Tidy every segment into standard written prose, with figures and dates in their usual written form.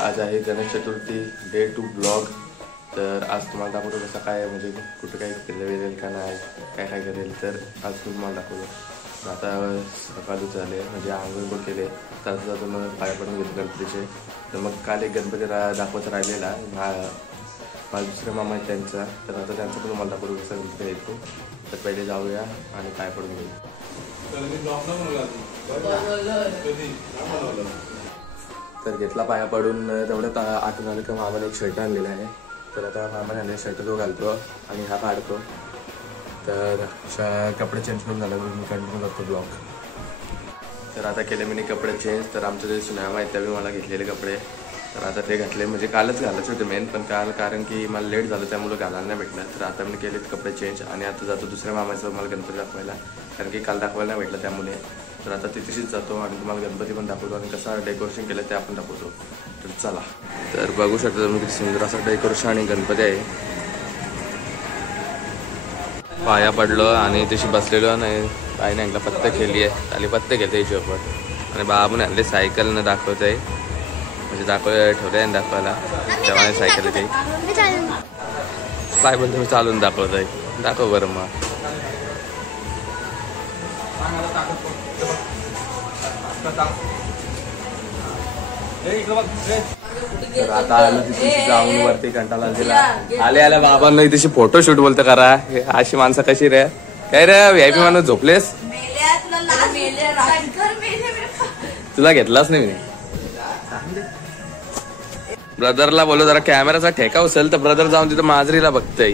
आज आहे Ganesh Chaturthi day 2 blog. तर आज तुम्हाला दाखवतो कसं काय म्हणजे कुठं काही केलं का नाही, काय काय करेल तर आज तुम्हाला दाखवतो। आता सकाळच झाले म्हणजे आंघोळ केले, तर जाऊन पाया पडून घेतो गणपतीचे। तर मग काल एक गणपती दाखवत राहिलेला माझा दुसरे मामा आहे त्यांचा, तर आता त्यांचं पण तुम्हाला दाखवतो कसं गणपती येतो। तर पहिले जाऊया आणि पाया पडून घेऊ। तर घेतला पाया पडून तेवढ्यात आठवण आलं की मामाने एक शर्ट आणलेला आहे। तर आता मामाने आणलेला शर्ट तो घालतो आणि हा काढतो। तर कपडे चेंज करून झालं मी कंटिन्यू करतो ब्लॉग। तर आता केले मी कपडे चेंज। तर आमचे जे सुनामा आहेत त्यावेळी मला घेतलेले कपडे, तर आता ते घातले म्हणजे कालच घालायचे होते मेन, पण काल कारण की मला लेट झालं त्यामुळे घालायला नाही भेटलं। तर आता मी केलेत कपडे चेंज आणि आता जातो दुसऱ्या मामाचं मला गणपती दाखवायला, कारण की काल दाखवायला नाही भेटलं त्यामुळे। तर आता तिथेच जातो आणि तुम्हाला गणपती पण दाखवतो आणि कसं डेकोरेशन केलं ते आपण दाखवतो। तर चला। तर बघू शकता तुम्ही किती सुंदर असं डेकोरेशन आणि गणपती आहे। पाया पडलो आणि तशी बसलेलो नाही, बाईने आणला पत्ते खेळली आहे, खाली पत्ते खेळते हिशोबात आणि बाबूने आणले सायकलनं दाखवत आहे, म्हणजे ठेवले आहे दाखवायला तेव्हा सायकल आहे काय बोलतो मी चालून दाखवत आहे, दाखव बरं मग। तर आता आलो तिथे जाऊन वरती कंटाळा दिला आले आल्या बाबांना तशी फोटोशूट बोलतं करा, अशी माणसं कशी रे काय रे VIP माणूस झोपलेस, तुला घेतलाच नाही मी। ब्रदरला बोललो जरा कॅमेराचा ठेका उचल, तर ब्रदर जाऊन तिथं माजरीला बघतय।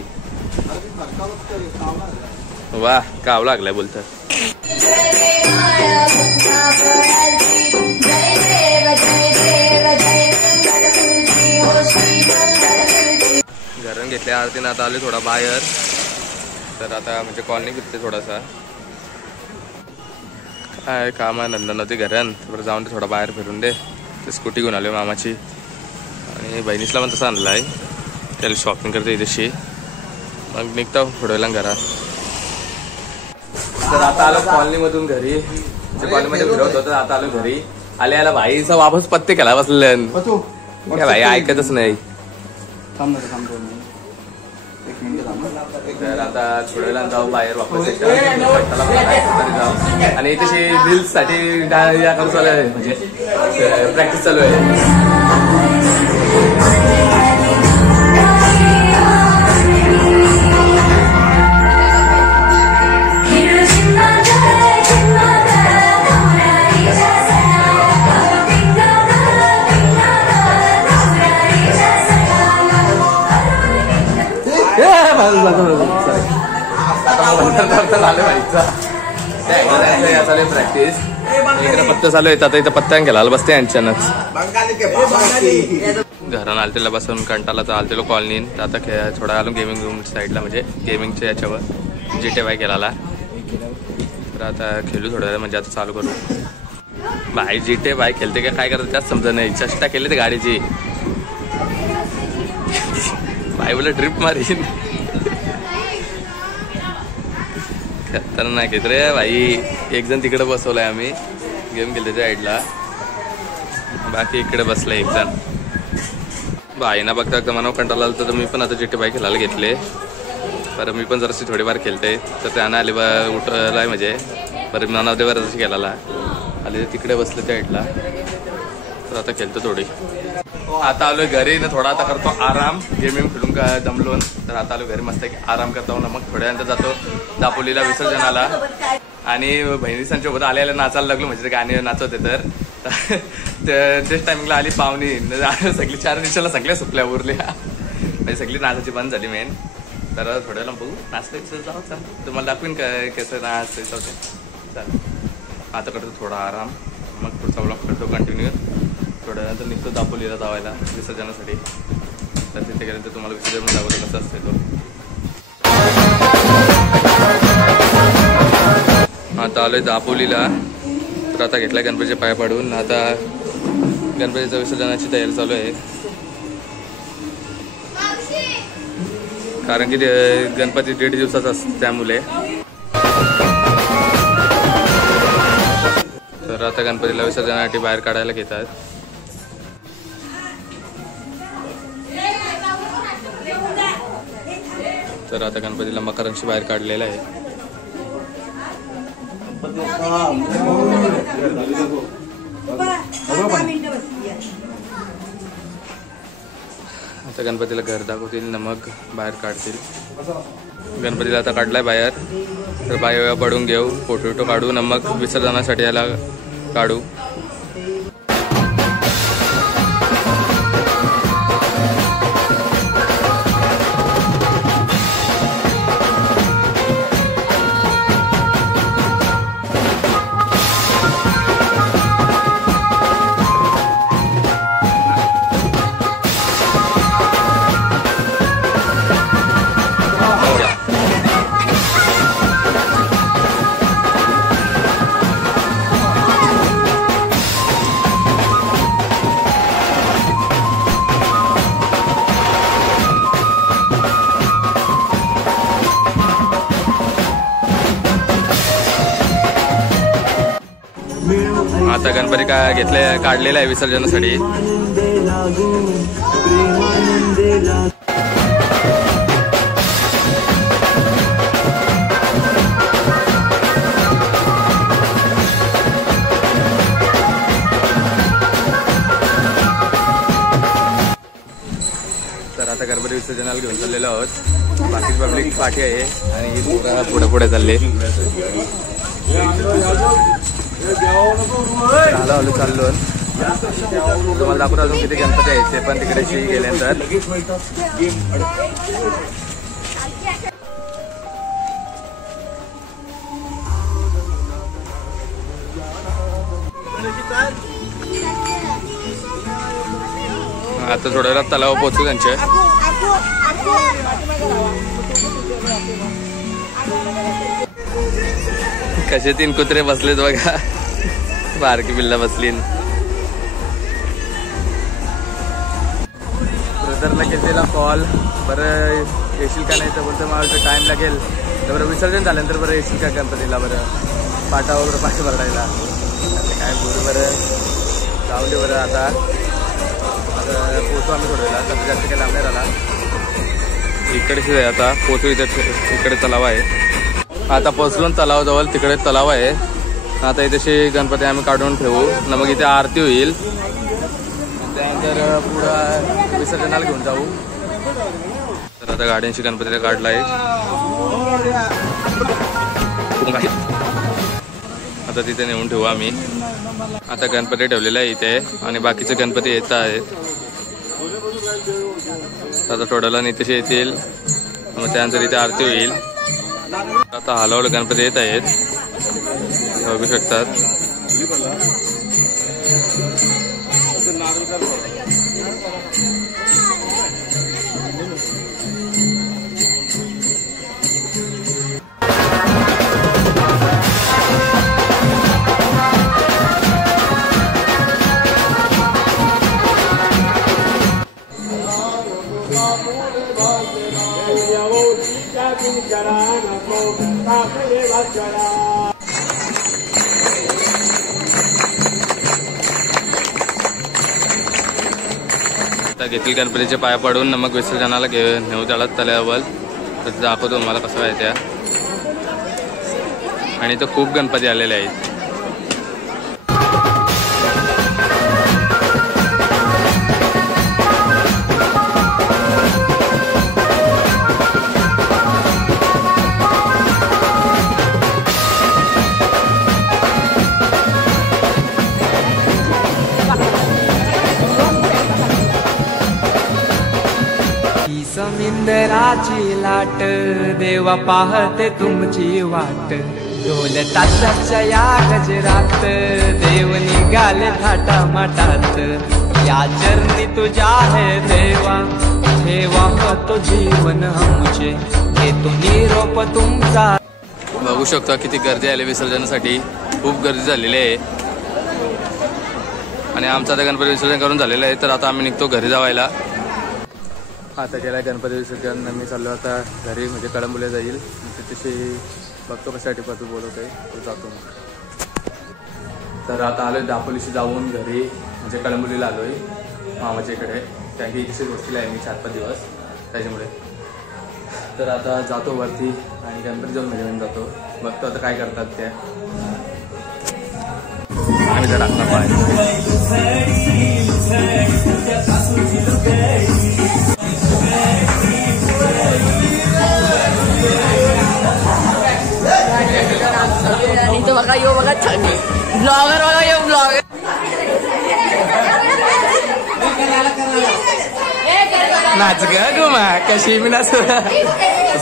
वा काव लागलाय बोलत। घरून घेतल्या आरतीनं आता आले थोडा बाहेर, तर आता म्हणजे कॉलनी फिरते थोडासा, काय काम आहे नंतर नव्हती घरान, तर जाऊन ते थोडा बाहेर फिरून दे। ते स्कूटी घेऊन आलो मामाची आणि बहिणीसला पण तसं आणलाय, त्याला शॉपिंग करते इथेशी, मग निघतो थोड्या वेळा घरात। तर आता आलो कॉलनीमधून घरी, कॉलनीमध्ये फिरवत होतं, आता आलो घरी। आले आला भाईचा वापस पत्ते केला बसले, काय भाई ऐकतच नाही। तर आता थोड्या वेळा जाऊ बाहेर वापस जाऊ आणि तशी रील्स साठी या करू चालू आहे, म्हणजे प्रॅक्टिस चालू आहे। प्रॅक्टिस इकडे पत्ता चालू आहे, आता इथं पत्त्या गेला बसते यांच्यानच। घरानं आलतेला बसून कंटाला तर आलतेलो कॉलनीत, आता थोडा आलो गेमिंग रूम साईडला, म्हणजे गेमिंगच्या याच्यावर GTA केला। तर आता खेळू थोड्या वेळ, म्हणजे आता चालू करू। भाई GTA खेळते का काय करत त्याच समजा नाही, चेष्टा केली ते गाडीची, भाई बोला ड्रिप मारीन, खतरनाक येत रे भाई। एक जण तिकडे बसवलाय आम्ही गेम खेळते त्या साईडला, बाकी इकडे बसलाय एक जण। भाईना बघता बघता मनावर कंटाळा आला, तर मी पण आता GTA खेळायला घेतले, बरं मी पण जराशी थोडीफार खेळते। तर त्यानं आले उठलाय म्हणजे बरं मनावर देवर जशी खेळायला आले, तिकडे बसले त्या साईडला, तर आता खेळतो थोडी। आता आलोय घरी ना, थोडा आता करतो आराम, गेमिंग खेळून का दमलो, तर आता आलो घरी मस्त की आराम करतो ना, मग थोड्या नंतर जातो दापोलीला विसर्जनाला। आणि बहिणीसांच्या सोबत आलेल्या नाचायला लागलो, म्हणजे गाणे नाचवते, तर तेच टायमिंगला आली पाहुणी, सगळी 4 दिवसाला सगळ्या सुटल्या उरल्या, म्हणजे सगळी नाचाची बंद झाली मेन। तर थोड्या वेळा बघू नाचता जाऊ, चल तुम्हाला दाखवीन काय कसं नाचायचं होते। चल आता करतो थोडा आराम, मग पुढचा ब्लॉग करतो कंटिन्यू। थोड्या नंतर निघतो दापोलीला जावायला विसर्जनासाठी, तर तिथे गेल्यानंतर तुम्हाला विसर्जन दाखवतो कसं असते तो। आता आलोय दापोलीला, तर आता घेतला गणपतीच्या पाया पाडून, आता गणपतीच्या विसर्जनाची तयारी चालू आहे, कारण की गणपती 1.5 दिवसाचा असतो त्यामुळे। तर आता गणपतीला विसर्जनासाठी बाहेर काढायला घेतात। तर आता गणपतीला मकरांशी बाहेर काढलेला आहे. आता गणपतीला घर दाखवतील ना मग बाहेर काढतील. गणपतीला आता काढलाय बाहेर, तर बाहेर पडून घेऊ, फोटो काढू ना मग विसर्जनासाठी याला काढू. आता गणपती काढलेला आहे विसर्जनासाठी. तर आता गणपती विसर्जनाला घेऊन चाललेलो आहोत. बाकी पब्लिक पाठी आहे आणि ही पुढे पुढे चालले. चाललो तुम्हाला दाखवतो अजून किती गणपती आहेत ते पण तिकडे गेल्यानंतर. आता थोड्या वेळात तलाव पोहोचू त्यांचे. कसे 3 कुत्रे बसलेत बघा, बारकी बिल्ला बसली. ब्रदरला केलेला कॉल, बरं येशील का नाही तर बोलतं मला टाइम लागेल. तर बरं विसर्जन झाल्यानंतर बरं येशील का गणपतीला, बरं पाटावर पाठी भरडायला. काय बोलू, बरं जाऊ दे बरं. आता पोचू आम्ही थोड्या वेळा, तर जास्त काही लांब नाही राहिला. इकडेच आहे आता पोचू. इकडे तलाव आहे. आता पोचलो तलावाजवळ, तिकडे तलाव आहे. आता इथे गणपती आम्ही काढून ठेवू ना मग इथे आरती होईल. त्यानंतर पुढं विसर्जनाला घेऊन जाऊ. तर आता गाड्यांशी गणपतीला काढला आहे. आता तिथे नेऊन ठेवू आम्ही. आता गणपती ठेवलेला आहे इथे आणि बाकीचे गणपती येत आहेत. आता थोड्याला नितेश येतील, मग त्यानंतर इथे आरती होईल. आता हळूहळू गणपती येत आहेत, बघू शकतात. आता घेतील गणपतीचे पाया पडून मग विसर्जनाला नेऊ त्याला तल्यावर. तर दाखवतो मला कसं आहे त्या. आणि तो खूप गणपती आलेले आहेत. समिंदराची लाट देवा पाहते तुमची वाट. ढोल ताशाच्या या गजरात देव निघाले थाटा माटात. या चरणी तुझ्या है देवा ठेवा तो जीवन आमचे. घेतो निरोप तुमचा. बघू शकता किती गर्दी आली विसर्जनासाठी. खूप गर्दी झालेली आहे आणि आमचं आता गणपती विसर्जन करून झालेलं आहे. तर आता आम्ही निघतो घरी जावायला. आता केला गणपती विसर्जन. मी चाललो आता घरी, म्हणजे कळंबुले जाईल. तिथे बघतो कशासाठी पतू बोलवत आहे तो जातो मग. तर आता आलो दापोलीशी जाऊन घरी, म्हणजे कळंबुलीला आलो आहे मामाच्या इकडे. कारण की इथे गोष्टीला आहे मी 4-5 दिवस, त्याच्यामुळे तर आता जातो वरती आणि गणपती जाऊन घेऊन जातो. बघतो आता काय करतात ते. आम्ही तर टाकला पाय. तो बघा यो बघा ब्लॉगर बघा यो ब्लॉगर. नाच ग गुमा कशी मी नाच.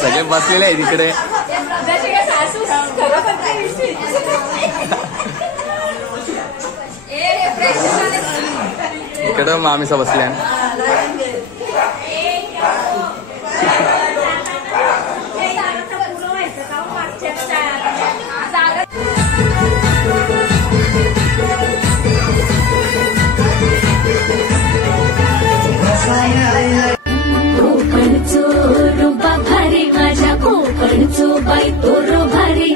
सगळे बसलेले आहे तिकडे. इकडं मामीसा बसल्या. कोकणचो रुबा भारी माझ्या कोकणचो बाई तो रो भारी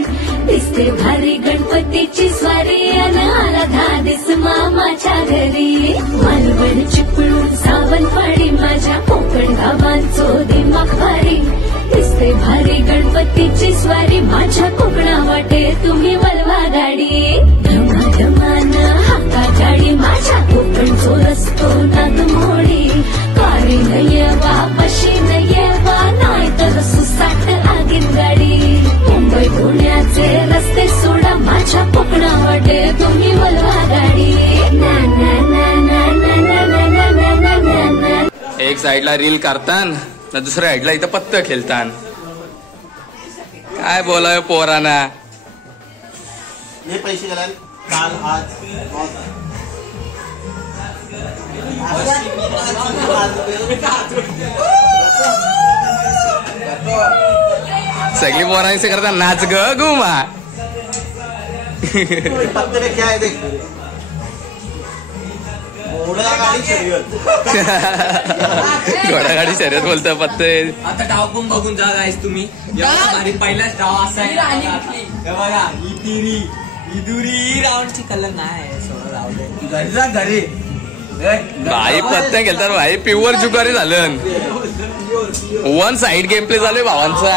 दिसते भारी गणपतीची स्वारी अन आला धादिस मामाच्या घरी मालवण चिपळूण सावंतवाडी माझ्या कोकण गावांचो दिमाग भारी दिसते भारी गणपतीची स्वारी माझ्या कोकणा वाटे तुम्ही वलवा गाडी धमाधमान हाका गाडी माझ्या कोकणचो रस्तो नाद मोडी कारी नयवा पशी नयवा नाही तर सुसाट आगीन गाडी मुंबई पुण्याचे रस्ते सोडा माझ्या कोकणा वाटे तुम्ही वलवा गाडी ना ना ना ना ना ना ना ना ना ना ना. एक साइडला रील करतान ना दुसऱ्या साइडला इथं पत्ते खेळतान. काय बोलाय पोरांना. पैसे घालाल काल आज सगळी पोरांनी करता नाच ग गुमा. पत्ते में क्या है देख घोडागाडी शर्यत. घोडागाडी शर्यत बोलतो पत्ते. आता डाव पण बघून जा गाईस तुम्ही. भारी पहिलाच डाव असा आहे बघा. ही तिरी ही दुरी राऊंडची कलर नाही घरी जा घरी. भाई पत्ते खेळतात भाई. प्युअर जुगारी झालं. वन साइड गेम प्ले चालू आहे भावांचा.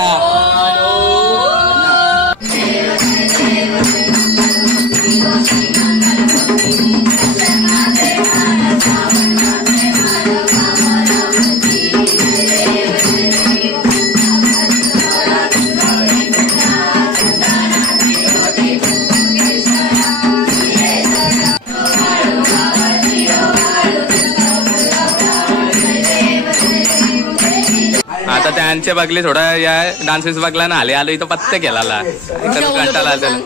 आता त्यांचे बघले थोडा या डान्सेस बघला ना आले आलो इथं पत्ते केला कंटाळा त्याला.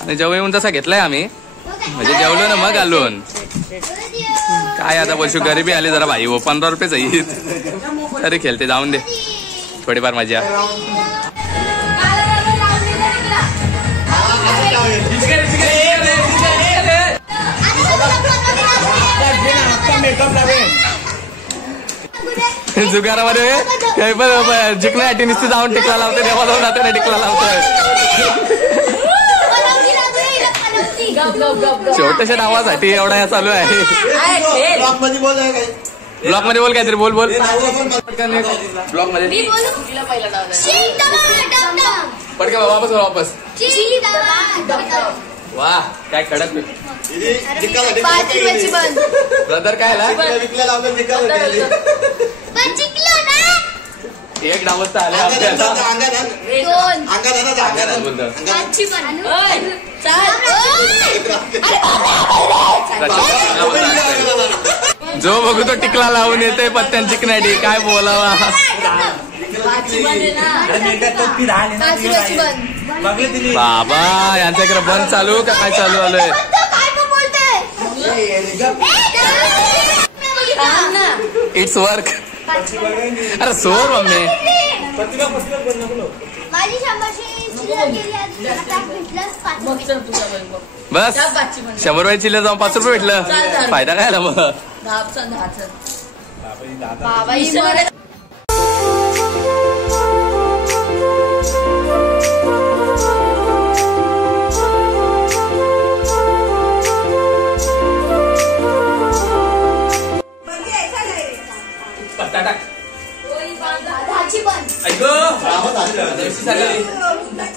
आणि जेवण येऊन तसा घेतलाय आम्ही म्हणजे जेवलो ना मग आलो. काय आता वर्षी गरिबी आली जरा भाई. 15 रुपये जाईल तरी खेळते जाऊन दे थोडीफार मजा. जुगारामध्ये काही पण जिंकण्यासाठी नुसते जाऊन टिकला लावते. तेव्हा जाऊन आता टिकला लावतोय. छोट्याशा नावासाठी एवढा या चालू आहे. ब्लॉक मध्ये बोल काहीतरी बोल बोल. ब्लॉक मध्ये पडके वापस वापस. वा काय कडक. ब्रदर काय एक डावच आले जो बघू तो टिकला लावून येते पत्त्यान चिकनाटी. काय बोलावा. बाबा यांचा इकडे बंद चालू का काय चालू आलोय. It's work. अरे सोर मम्मी बस 100 रुपये चिल्लर जाऊन 5 रुपये भेटलं. फायदा काय आला मग. कशी चालली